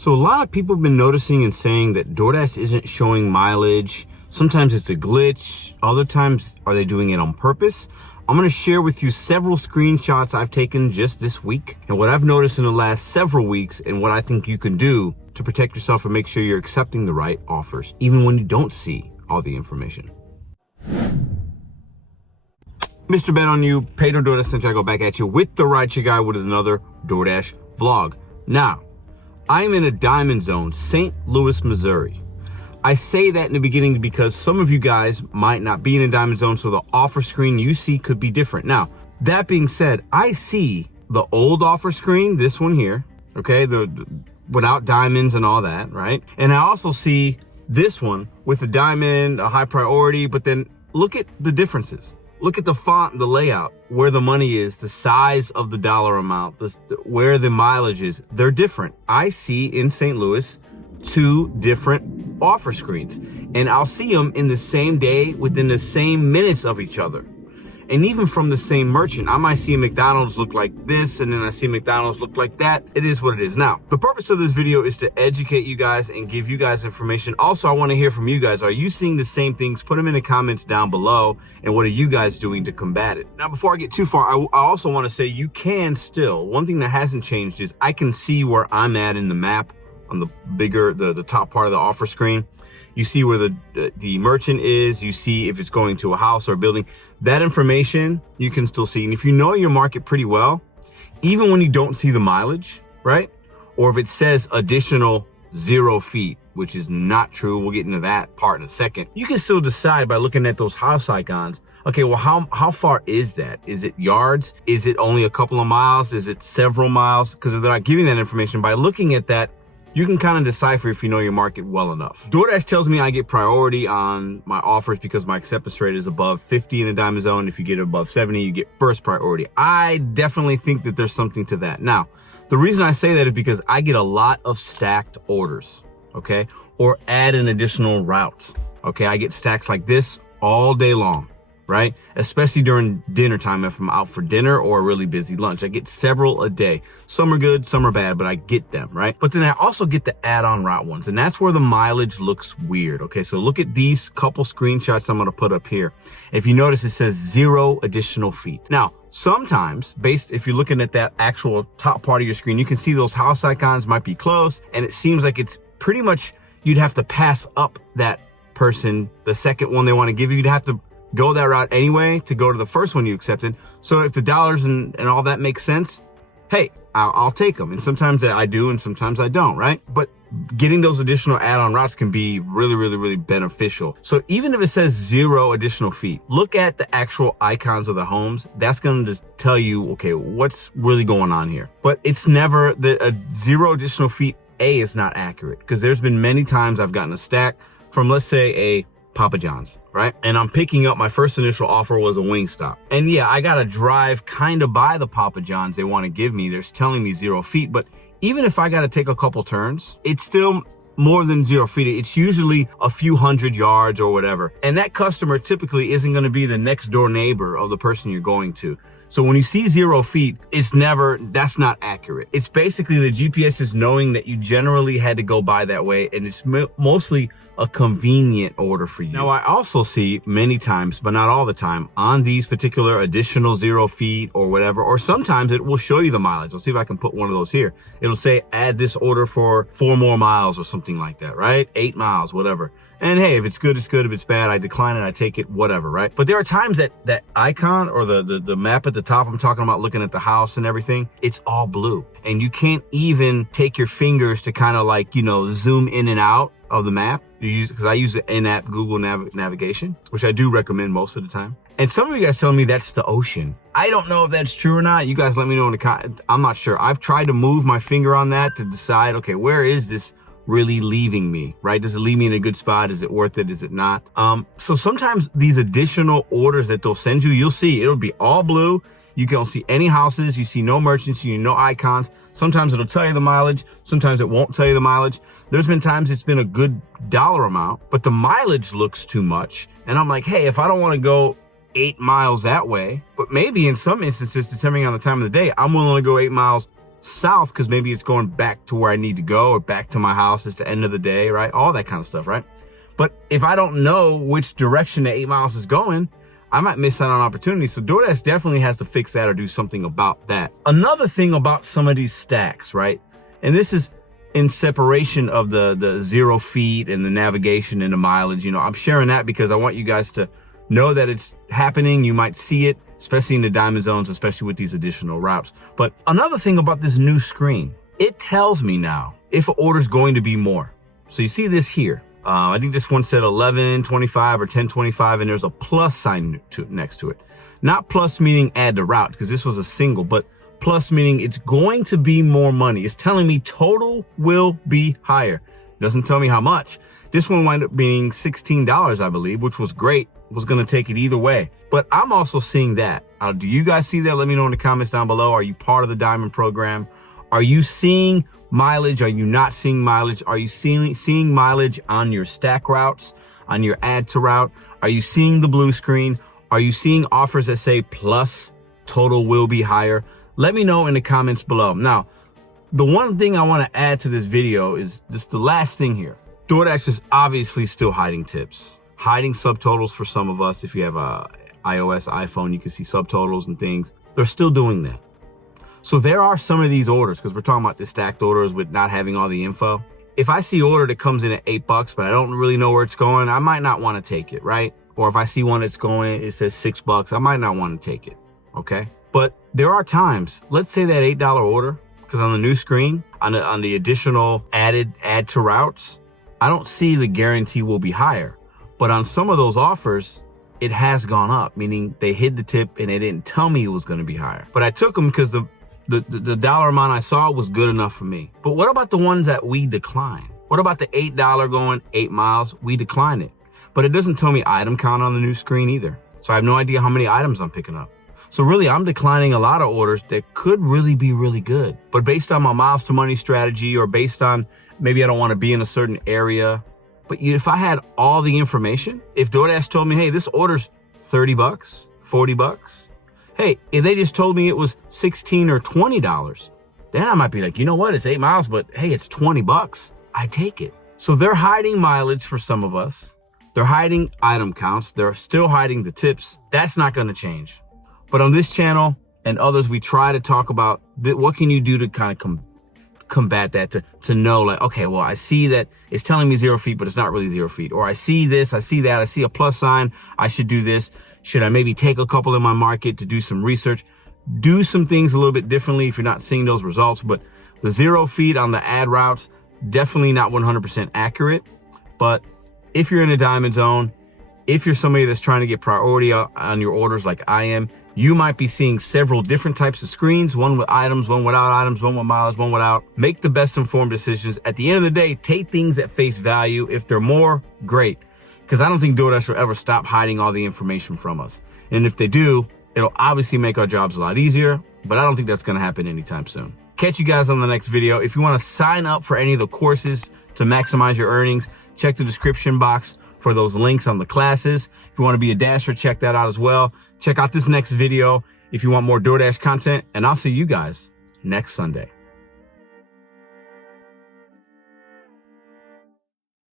So a lot of people have been noticing and saying that DoorDash isn't showing mileage. Sometimes it's a glitch. Other times, are they doing it on purpose? I'm going to share with you several screenshots I've taken just this week and what I've noticed in the last several weeks and what I think you can do to protect yourself and make sure you're accepting the right offers, even when you don't see all the information. Mr. Bet on You, Pedro DoorDash Santiago back at you with the RideShare Guy with another DoorDash vlog. Now, I'm in a diamond zone, St. Louis, Missouri. I say that in the beginning because some of you guys might not be in a diamond zone, so the offer screen you see could be different. Now, that being said, I see the old offer screen, this one here, okay, the without diamonds and all that, right? And I also see this one with a diamond, a high priority, but then look at the differences. Look at the font, the layout, where the money is, the size of the dollar amount, where the mileage is. They're different. I see in St. Louis 2 different offer screens, and I'll see them in the same day within the same minutes of each other. And even from the same merchant, I might see a McDonald's look like this, and then I see McDonald's look like that. It is what it is. Now, the purpose of this video is to educate you guys and give you guys information. Also, I want to hear from you guys. Are you seeing the same things? Put them in the comments down below. And what are you guys doing to combat it? Now, before I get too far, I also want to say you can still, one thing that hasn't changed is I can see where I'm at in the map on the top part of the offer screen. You see where the merchant is. You see if it's going to a house or a building. That information you can still see. And if you know your market pretty well, even when you don't see the mileage, right? Or if it says additional 0 feet, which is not true. We'll get into that part in a second. You can still decide by looking at those house icons. Okay, well, how far is that? Is it yards? Is it only a couple of miles? Is it several miles? Because if they're not giving that information, by looking at that, you can kind of decipher if you know your market well enough. DoorDash tells me I get priority on my offers because my acceptance rate is above 50 in a diamond zone. If you get above 70, you get first priority. I definitely think that there's something to that. Now, the reason I say that is because I get a lot of stacked orders, okay? Or add an additional route, okay? I get stacks like this all day long, right? Especially during dinner time if I'm out for dinner or a really busy lunch. I get several a day. Some are good, some are bad, but I get them, right? But then I also get the add-on route ones, and that's where the mileage looks weird, okay? So look at these couple screenshots I'm gonna put up here. If you notice, it says 0 additional feet. Now, sometimes, if you're looking at that actual top part of your screen, you can see those house icons might be close, and it seems like it's pretty much, you'd have to pass up that person, the second one they wanna give you, you'd have to go that route anyway to go to the first one you accepted. So if the dollars and all that makes sense, hey, I'll take them. And sometimes I do and sometimes I don't, right? But getting those additional add-on routes can be really, really, really beneficial. So even if it says 0 additional feet, look at the actual icons of the homes. That's going to tell you, okay, what's really going on here. But it's never, a 0 additional feet, is not accurate, because there's been many times I've gotten a stack from, let's say, a Papa John's, right? And I'm picking up, my first initial offer was a Wingstop. And yeah, I got to drive kind of by the Papa John's they want to give me. They're telling me 0 feet, but even if I got to take a couple turns, it's still more than 0 feet. It's usually a few hundred yards or whatever. And that customer typically isn't going to be the next door neighbor of the person you're going to. So when you see 0 feet, that's not accurate. It's basically the GPS is knowing that you generally had to go by that way, and it's mostly a convenient order for you. Now, I also see many times, but not all the time, on these particular additional 0 feet or whatever, or sometimes it will show you the mileage. I'll see if I can put one of those here. It'll say, add this order for 4 more miles or something like that, right? 8 miles, whatever. And hey, if it's good, it's good. If it's bad, I decline it, I take it, whatever, right? But there are times that icon or the map at the top, I'm talking about looking at the house and everything, it's all blue. And you can't even take your fingers to kind of like, zoom in and out of the map. Because I use the in-app Google navigation, which I do recommend most of the time. And some of you guys telling me that's the ocean. I don't know if that's true or not. You guys let me know in the comments. I'm not sure. I've tried to move my finger on that to decide, okay, where is this really leaving me, right? Does it leave me in a good spot? Is it worth it? Is it not? So sometimes these additional orders that they'll send you, you'll see it'll be all blue. You don't see any houses. You see no merchants. You see no icons. Sometimes it'll tell you the mileage. Sometimes it won't tell you the mileage. There's been times it's been a good dollar amount, but the mileage looks too much. And I'm like, hey, if I don't want to go 8 miles that way, but maybe in some instances, depending on the time of the day, I'm willing to go 8 miles south because maybe it's going back to where I need to go or back to my house. It's the end of the day, right? All that kind of stuff, right? But if I don't know which direction the 8 miles is going, I might miss out on opportunities. So DoorDash definitely has to fix that or do something about that. Another thing about some of these stacks, right? And this is in separation of the 0 feet and the navigation and the mileage. You know, I'm sharing that because I want you guys to know that it's happening. You might see it, especially in the diamond zones, especially with these additional routes. But another thing about this new screen, it tells me now if an order is going to be more. So you see this here. I think this one said 1125 or 1025, and there's a plus sign next to it. Not plus meaning add to route, because this was a single, but plus meaning it's going to be more money. It's telling me total will be higher. Doesn't tell me how much. This one wound up being $16, I believe, which was great. Was going to take it either way. But I'm also seeing that. Do you guys see that? Let me know in the comments down below. Are you part of the Diamond program? Are you seeing mileage? Are you not seeing mileage? Are you seeing mileage on your stack routes, on your add to route? Are you seeing the blue screen? Are you seeing offers that say plus total will be higher? Let me know in the comments below. Now, the one thing I want to add to this video is just the last thing here. DoorDash is obviously still hiding tips, hiding subtotals for some of us. If you have a iOS, iPhone, you can see subtotals and things. They're still doing that. So there are some of these orders, because we're talking about the stacked orders with not having all the info. If I see an order that comes in at $8, but I don't really know where it's going, I might not want to take it, right? Or if I see one that's going, it says $6, I might not want to take it, okay? But there are times, let's say that $8 order, because on the new screen, on the additional add to routes, I don't see the guarantee will be higher. But on some of those offers, it has gone up, meaning they hid the tip and they didn't tell me it was going to be higher. But I took them because the dollar amount I saw was good enough for me. But what about the ones that we decline? What about the $8 going 8 miles? We decline it. But it doesn't tell me item count on the new screen either. So I have no idea how many items I'm picking up. So really, I'm declining a lot of orders that could really be really good. But based on my miles to money strategy, or based on maybe I don't want to be in a certain area. But if I had all the information, if DoorDash told me, hey, this order's $30, $40, hey, if they just told me it was $16 or $20, then I might be like, you know what? It's 8 miles, but hey, it's $20. I take it. So they're hiding mileage for some of us. They're hiding item counts. They're still hiding the tips. That's not going to change. But on this channel and others, we try to talk about what can you do to kind of combat that, to know like, okay, well, I see that it's telling me 0 feet, but it's not really 0 feet. Or I see this, I see that, I see a plus sign. I should do this. Should I maybe take a couple in my market to do some research? Do some things a little bit differently if you're not seeing those results. But the 0 feet on the ad routes, definitely not 100% accurate. But if you're in a diamond zone, if you're somebody that's trying to get priority on your orders like I am, you might be seeing several different types of screens, one with items, one without items, one with mileage, one without. Make the best informed decisions. At the end of the day, take things at face value. If they're more, great. Because I don't think DoorDash will ever stop hiding all the information from us. And if they do, it'll obviously make our jobs a lot easier, but I don't think that's going to happen anytime soon. Catch you guys on the next video. If you want to sign up for any of the courses to maximize your earnings, check the description box for those links on the classes. If you want to be a dasher, check that out as well. Check out this next video if you want more DoorDash content, and I'll see you guys next Sunday.